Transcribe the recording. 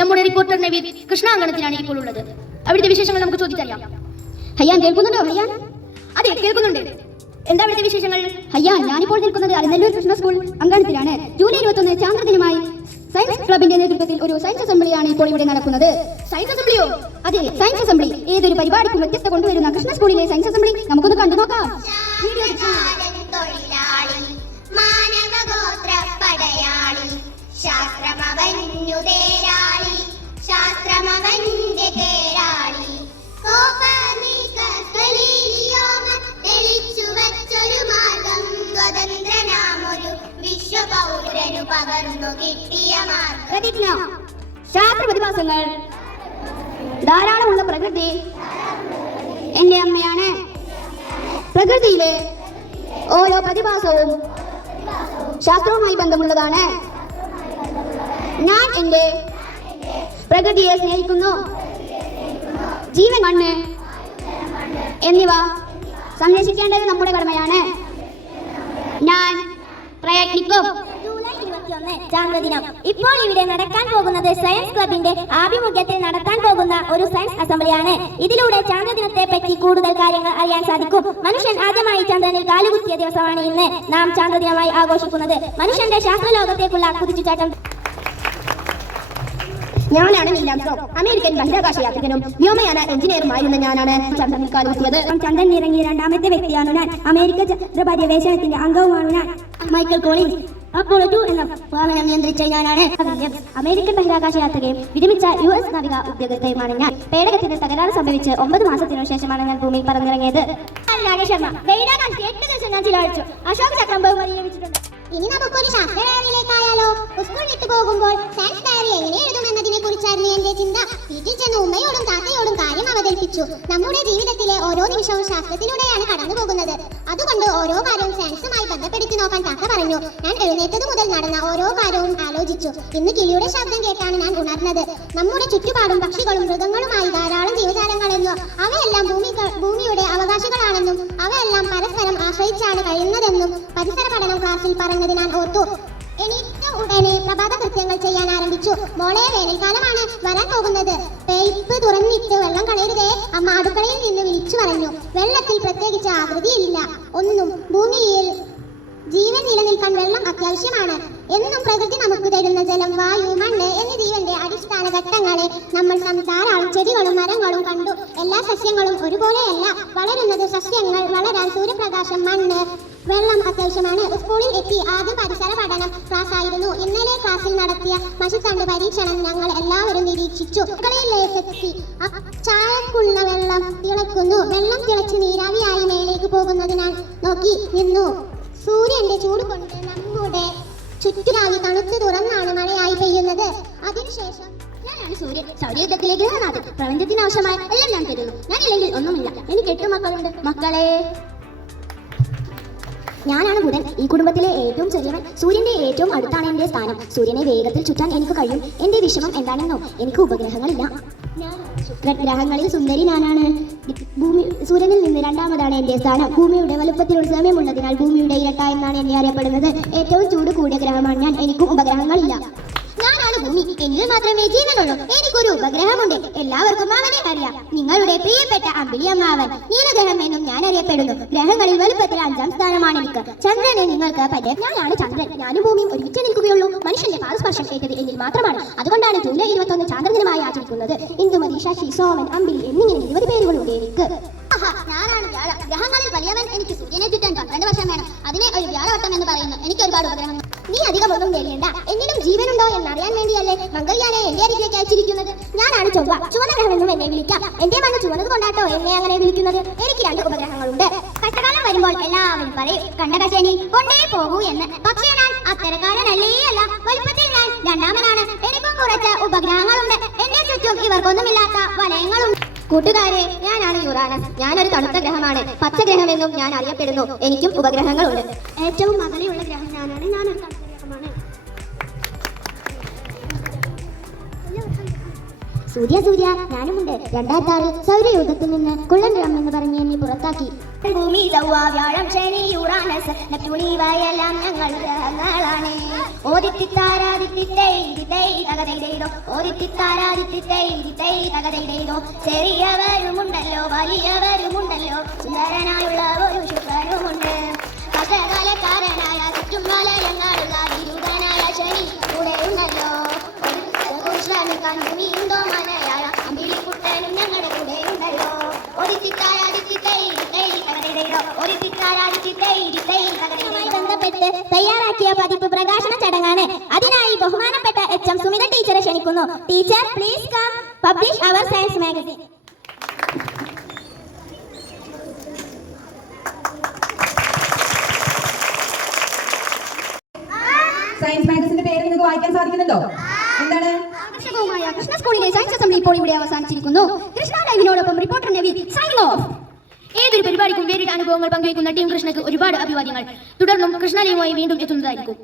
നമ്മുടെ റിപ്പോർട്ടർ നവീൻ കൃഷ്ണാങ്കണത്തിലാണ് ഇപ്പോൾ ഉള്ളത്. അവിടുത്തെ വിശേഷങ്ങൾ നമുക്ക് ചോദിച്ചറിയാം. ഹയ്യാൻ കേൾക്കുന്നുണ്ടോ ഹയ്യാൻ? അതെ കേൾക്കുന്നുണ്ട്. എന്താ അവിടുത്തെ വിശേഷങ്ങൾ? ഹയ്യാൻ ഞാനിപ്പോൾ നിൽക്കുന്നത് അരനെല്ലൂർ കൃഷ്ണ സ്കൂൾ അങ്കണത്തിലാണ്. ജൂലൈ ഇരുപത്തൊന്ന് ചാന്ദ്രദിനമായി സയൻസ് ക്ലബിന്റെ നേതൃത്വത്തിൽ ഒരു സയൻസ് അസംബ്ലിയാണ് ഇപ്പോൾ ഇവിടെ നടക്കുന്നത്. സയൻസ് അസംബ്ലിയോ? അതെ സയൻസ് അസംബ്ലി. ഏതൊരു പരിപാടിക്കും വ്യത്യസ്ത കൊണ്ടുവരുന്ന കൃഷ്ണ സ്കൂളിലെ സയൻസ് അസംബ്ലി നമുക്കൊന്ന് കണ്ടു നോക്കാം. വീഡിയോ ശാസ്ത്രമവന്റെ ശാസ്ത്ര പ്രതിഭാസങ്ങൾ ധാരാളമുള്ള പ്രകൃതി. എന്റെ അമ്മയാണ്. പ്രകൃതിയിലെ ഓരോ പ്രതിഭാസവും ശാസ്ത്രവുമായി ബന്ധമുള്ളതാണ്. ഞാൻ എന്റെ പ്രകൃതിയെ സ്നേഹിക്കുന്നു. ജീവൻ മണ്ണ് എന്നിവ സംരക്ഷിക്കേണ്ടത് നമ്മുടെ കടമയാണ്. ഞാൻ പ്രയത്നിക്കും. ഇപ്പോൾ ഇവിടെ നടക്കാൻ പോകുന്നത് സയൻസ് ക്ലബിന്റെ ആഭിമുഖ്യത്തിൽ നടത്താൻ പോകുന്ന ഒരു സയൻസ് അസംബ്ലിയാണ് ഇതിലൂടെ ചാന്ദ്രദിനത്തെ പറ്റി കൂടുതൽ കാര്യങ്ങൾ അറിയാൻ സാധിക്കും. മനുഷ്യൻ ആദ്യമായി ചന്ദ്രനിൽ കാലുകുത്തിയ ദിവസമാണ് ഇന്ന് നാം ചാന്ദ്രദിനമായി ആഘോഷിക്കുന്നത്. മനുഷ്യന്റെ ശാസ്ത്രലോകത്തേക്കുള്ള കുതിച്ചുചാട്ടം ഞാനാണ് നീലാംസോ അമേരിക്കൻ ബഹിരാകാശ യാത്രികനും വ്യോമയാന എഞ്ചിനീയറുമായിരുന്ന ഞാനാണ് ചന്ദ്രനിൽ കാലുകുത്തിയത് ചന്ദ്രൻ ഇറങ്ങിയ രണ്ടാമത്തെ വ്യക്തിയാണ് ഞാൻ. അമേരിക്ക ചന്ദ്ര പര്യവേഷണത്തിന്റെ അംഗവുമാണ് ഞാൻ. മൈക്കൽ കോളിൻസ് അപ്പോളോ ടു എന്ന വാഹനം നിയന്ത്രിച്ച ഞാനാണ് അമേരിക്കൻ ബഹിരാകാശ യാത്രയും വിരമിച്ച യു എസ് നാവിക ഉദ്യോഗസ്ഥയുമാണ് ഞാൻ. പേടകത്തിന് തകരാറ് സംഭവിച്ച് ഒമ്പത് മാസത്തിനു ശേഷമാണ് ഞാൻ ഭൂമിയിൽ പറന്നിറങ്ങിയത്. രാകേഷ് ശർമ്മ എട്ട് ദിവസം ഞാൻ അശോക് ചക്രം ബഹുമതി ലഭിച്ചിട്ടുണ്ട് ഇനി നമുക്കൊരു ശാസ്ത്ര ഡയറിയിലേക്കായാലോ സ്കൂൾ വിട്ടു പോകുമ്പോൾ എങ്ങനെ എഴുതുമെന്നതിനെ കുറിച്ചായിരുന്നു എന്റെ ചിന്ത. വീട്ടിൽ ചെന്ന് താത്തയോടും കാര്യം നമ്മുടെ ജീവിതത്തിലെ ഓരോ നിമിഷവും ശാസ്ത്രത്തിലൂടെയാണ് കടന്നു പോകുന്നത്. അതുകൊണ്ട് ഓരോ കാര്യവും സയൻസുമായി ബന്ധപ്പെടുത്തി നോക്കാൻ താത്ത പറഞ്ഞു. ഞാൻ എഴുന്നേറ്റത് മുതൽ നടന്ന ഓരോ കാര്യവും ആലോചിച്ചു. ഇന്ന് കിളിയുടെ ശബ്ദം കേട്ടാണ് ഞാൻ ഉണർന്നത്. നമ്മുടെ ചുറ്റുപാടും പക്ഷികളും മൃഗങ്ങളുമായി ധാരാളം ജീവജാലങ്ങളെന്നോ അവയെല്ലാം ഭൂമി ഭൂമിയുടെ അവകാശികളാണെന്നും അവയെല്ലാം പരസ്പരം ആശ്രയിച്ചാണ് കഴിയുന്നതെന്നും പരിസര പഠനം ക്ലാസ്സിൽ പറഞ്ഞത് ഞാൻ ഓർത്തു. എനിക്ക് ഉടനെ പ്രഭാത കൃത്യങ്ങൾ ചെയ്യാൻ ആരംഭിച്ചു. മോളെ വേനൽക്കാലമാണ് വരാൻ പോകുന്നത്. പൈപ്പ് തുറന്നിട്ട് വെള്ളം കളയരുതേ. അമ്മ അടുക്കളയിൽ നിന്ന് വിളിച്ചു പറഞ്ഞു. വെള്ളത്തിൽ പ്രത്യേകിച്ച് ആകൃതിയില്ല. ഒന്നും ഭൂമിയിൽ ജീവൻ നിലനിൽക്കാൻ വെള്ളം അത്യാവശ്യമാണ്. എന്നും പ്രകൃതി നമുക്ക് തരുന്ന ജലം വായു മണ്ണ് എന്നീ ജീവന്റെ അടിസ്ഥാന ഘട്ടങ്ങളെ നമ്മൾ ധാരാളം ചെടികളും മരങ്ങളും കണ്ടു. എല്ലാ സസ്യങ്ങളും ഒരുപോലെയല്ല. വളരുന്നത് സസ്യങ്ങൾ വളരാൻ സൂര്യപ്രകാശം മണ്ണ് വെള്ളം അത്യാവശ്യമാണ്. സ്കൂളിൽ എത്തി ആദ്യം പരിസര പഠനം ക്ലാസ് ആയിരുന്നു. ഇന്നലെ ക്ലാസ്സിൽ നടത്തിയ മഷിത്തണ്ട് പരീക്ഷണം ഞങ്ങൾ എല്ലാവരും നിരീക്ഷിച്ചു. ചായക്കുള്ള വെള്ളം തിളക്കുന്നു. വെള്ളം തിളച്ച് നീരാവിയായി മേലേക്ക് പോകുന്നതിനാൽ നോക്കി നിന്നു. സൂര്യന്റെ ചൂട് കൊണ്ട് നമ്മുടെ ചുറ്റുരാവി തണുത്ത് തുറന്നാണ് മഴയായി പെയ്യുന്നത്. അതിനുശേഷം സൂര്യൻ. സൗരയുദ്ധത്തിലേക്ക് പ്രപഞ്ചത്തിന് ആവശ്യമായ എല്ലാം ഞാൻ തരുന്നു. ഞാനില്ലെങ്കിൽ ഒന്നുമില്ല. എനിക്ക് എട്ട് മക്കളുണ്ട്. മക്കളെ ഞാനാണ് ബുധൻ. ഈ കുടുംബത്തിലെ ഏറ്റവും ചെറിയവൻ സൂര്യന്റെ ഏറ്റവും അടുത്താണ് എന്റെ സ്ഥാനം. സൂര്യനെ വേഗത്തിൽ ചുറ്റാൻ എനിക്ക് കഴിയും. എന്റെ വിഷമം എന്താണെന്നോ എനിക്ക് ഉപഗ്രഹങ്ങളില്ല. ശുക്രഗ്രഹങ്ങളിൽ സുന്ദരി ഞാനാണ്. ഭൂമി സൂര്യനിൽ നിന്ന് രണ്ടാമതാണ് എന്റെ സ്ഥാനം. ഭൂമിയുടെ വലുപ്പത്തിൽ സമയമുള്ളതിനാൽ ഭൂമിയുടെ ഇരട്ട എന്നാണ് എന്നെ അറിയപ്പെടുന്നത്. ഏറ്റവും ചൂട് കൂടിയ ഗ്രഹമാണ് ഞാൻ. എനിക്കും ഉപഗ്രഹങ്ങളില്ല. ഭൂമി എന്നിൽ മാത്രമേ ജീവനുള്ളൂ എനിക്കൊരു ഉപഗ്രഹമുണ്ട്. എല്ലാവർക്കും അവനെ അറിയാം. നിങ്ങളുടെ പ്രിയപ്പെട്ട അമ്പിളിയമ്മാവൻ നീലഗ്രഹം എന്നും ഞാൻ അറിയപ്പെടുന്നു. ഗ്രഹങ്ങളിൽ വലുപ്പത്തിൽ അഞ്ചാം സ്ഥാനമാണ് എനിക്ക്. ചന്ദ്രനെ നിങ്ങൾക്ക് പറ്റേ ഞാനാണ് ചന്ദ്രൻ. ഞാനും ഭൂമിയും ഒരുമിച്ച് നിൽക്കുകയുള്ളൂ. മനുഷ്യന്റെ പാദസ്പർശം ഏറ്റത് എന്നിൽ മാത്രമാണ്. അതുകൊണ്ടാണ് ജൂലൈ ഇരുപത്തൊന്ന് ചാന്ദ്രദിനമായി ആചരിക്കുന്നത്. ഇന്ദുമതി ശശി സോമൻ അമ്പിളി എന്നിങ്ങനെ നിരവധി പേരുകളുണ്ട് എനിക്ക്. ഞാനാണ് വ്യാഴ. ഗ്രഹങ്ങളിൽ വലിയവൻ എനിക്ക് സൂര്യനെ ചുറ്റാൻ പന്ത്രണ്ട് വർഷം വേണം. അതിനെ ഒരു വ്യാഴവട്ടം എന്ന് പറയുന്നു. എനിക്ക് ഒരുപാട് ഉപഗ്രഹങ്ങൾ നീ അധികം ഒന്നും തെളിയണ്ട എന്നിലും ജീവനുണ്ടോ എന്നറിയാൻ വേണ്ടിയല്ലേ മംഗൾയാനെ എന്റെ അരികിലേക്ക് അയച്ചിരിക്കുന്നത്? ഞാനാണ് ചൊവ്വ. ചുവന്ന ഗ്രഹമെന്നും എന്നെ വിളിക്കാം. എന്റെ മണ്ണ് ചുവന്നത് കൊണ്ടാട്ടോ എന്നെ അങ്ങനെ വിളിക്കുന്നത്? എനിക്ക് രണ്ട് ഉപഗ്രഹങ്ങളുണ്ട്. കഷ്ടകാലം വരുമ്പോൾ എല്ലാവരും പറയും കണ്ടകശനി കൊണ്ടേ പോകൂ എന്ന്. പക്ഷേ ഞാൻ അത്തരക്കാരനല്ലേ അല്ല. വലുപ്പത്തിൽ ഞാൻ രണ്ടാമനാണ്. എനിക്കും കുറച്ച് ഉപഗ്രഹങ്ങളുണ്ട്. എന്നെ ചുറ്റും ഇവർക്കൊന്നുമില്ലാത്ത വലയങ്ങളുണ്ട്. കൂട്ടുകാരെ ഞാനാണ് യുറാനസ്. ഞാനൊരു തണുത്ത ഗ്രഹമാണ്. പച്ച ഗ്രഹമെന്നും ഞാൻ അറിയപ്പെടുന്നു. എനിക്കും ഉപഗ്രഹങ്ങളുണ്ട്. ഏറ്റവും അകലെയുള്ള ഗ്രഹം ഞാനാണ്. ഞാനൊരു ഗ്രഹമാണ്. സൂര്യ സൂര്യ ഞാനുമുണ്ട് രണ്ടായിരത്തി ആറിൽ സൗരയൂഥത്തിൽ നിന്ന് കുള്ളൻ ഗ്രഹം എന്ന് പറഞ്ഞ് എന്നെ പുറത്താക്കി. ഭൂമി ചൊവ്വ വ്യാഴം ശനി യുറാനസ്. നെപ്റ്റൂൺ ഇവയെല്ലാം ഞങ്ങൾ ഗ്രഹങ്ങളാണ്. ചെറിയവരുമുണ്ടല്ലോ വലിയവരുമുണ്ടല്ലോ സുന്ദരനായുള്ള ഒരു ശുക്രനുമുണ്ട്. കഷ്ടകാലക്കാരനായ തയ്യാറാക്കിയ പതിപ്പ് പ്രകാശന ചടങ്ങാണ്. അതിനായി ബഹുമാനപ്പെട്ട എച്ച് എം സുമിത ടീച്ചറെ ക്ഷണിക്കുന്നു. Teacher please come publish our science magazine science മാഗസിന്റെ പേര് നിങ്ങൾക്ക് വായിക്കാൻ സാധിക്കുന്നുണ്ടോ? എന്താണ്? ആകർഷകവുമായ കൃഷ്ണ സ്കൂളിലെ സയൻസ് അസംബ്ലി ഇപ്പോൾ ഇവിടെ അവസാനിച്ചിരിക്കുന്നു. കൃഷ്ണ ലൈവിനോടൊപ്പം റിപ്പോർട്ടർ നവി സൈൻ ഓഫ് ഏതൊരു പരിപാടിക്കും വേറിട്ട അനുഭവങ്ങൾ പങ്കുവയ്ക്കുന്ന ടീം കൃഷ്ണക്ക് ഒരുപാട് അഭിവാദ്യങ്ങൾ. തുടർന്നും കൃഷ്ണലയുമായി വീണ്ടും എത്തുന്നതായിരിക്കും.